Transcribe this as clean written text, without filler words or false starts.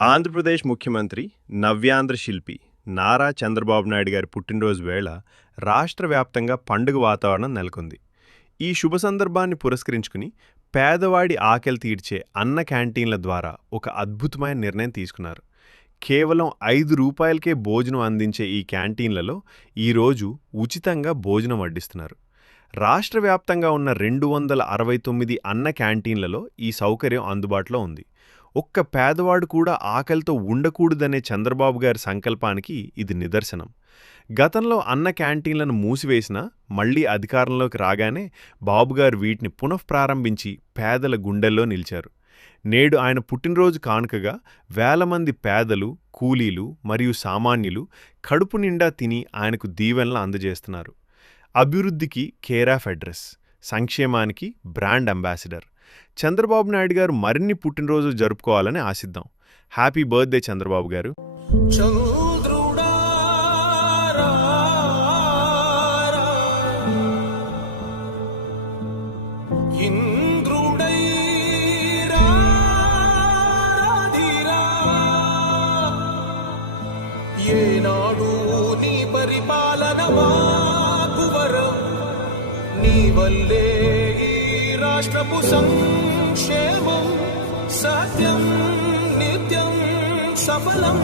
ఆంధ్రప్రదేశ్ ముఖ్యమంత్రి నవ్యాంధ్ర శిల్పి నారా చంద్రబాబు నాయుడు గారి పుట్టినరోజు వేళ రాష్ట్ర వ్యాప్తంగా పండుగ వాతావరణం నెలకొంది. ఈ శుభ సందర్భాన్ని పురస్కరించుకుని పేదవాడి ఆకలి తీర్చే అన్న క్యాంటీన్ల ద్వారా ఒక అద్భుతమైన నిర్ణయం తీసుకున్నారు. కేవలం 5 రూపాయలకే భోజనం అందించే ఈ క్యాంటీన్లలో ఈరోజు ఉచితంగా భోజనం వడ్డిస్తున్నారు. రాష్ట్ర వ్యాప్తంగా ఉన్న 269 అన్న క్యాంటీన్లలో ఈ సౌకర్యం అందుబాటులో ఉంది. ఒక్క పేదవాడు కూడా ఆకలితో ఉండకూడదనే చంద్రబాబు గారి సంకల్పానికి ఇది నిదర్శనం. గతంలో అన్న క్యాంటీన్లను మూసివేసినా మళ్లీ అధికారంలోకి రాగానే బాబుగారు వీటిని పునఃప్రారంభించి పేదల గుండెల్లో నిలిచారు. నేడు ఆయన పుట్టినరోజు కానుకగా వేల మంది పేదలు, కూలీలు మరియు సామాన్యులు కడుపు నిండా తిని ఆయనకు దీవెనలు అందజేస్తున్నారు. అభివృద్ధికి కేర్ ఆఫ్ అడ్రస్, సంక్షేమానికి బ్రాండ్ అంబాసిడర్. చంద్రబాబు నాయుడు గారు మరిన్ని పుట్టినరోజులు జరుపుకోవాలని ఆశిద్దాం. హ్యాపీ బర్త్డే చంద్రబాబు గారు. ఏనాడు నీ పరిపాలన మాకు వరం, నీ వల్లే ఈ రాష్ట్రపు సంక్షేమం సత్యం నిత్యం సఫలం.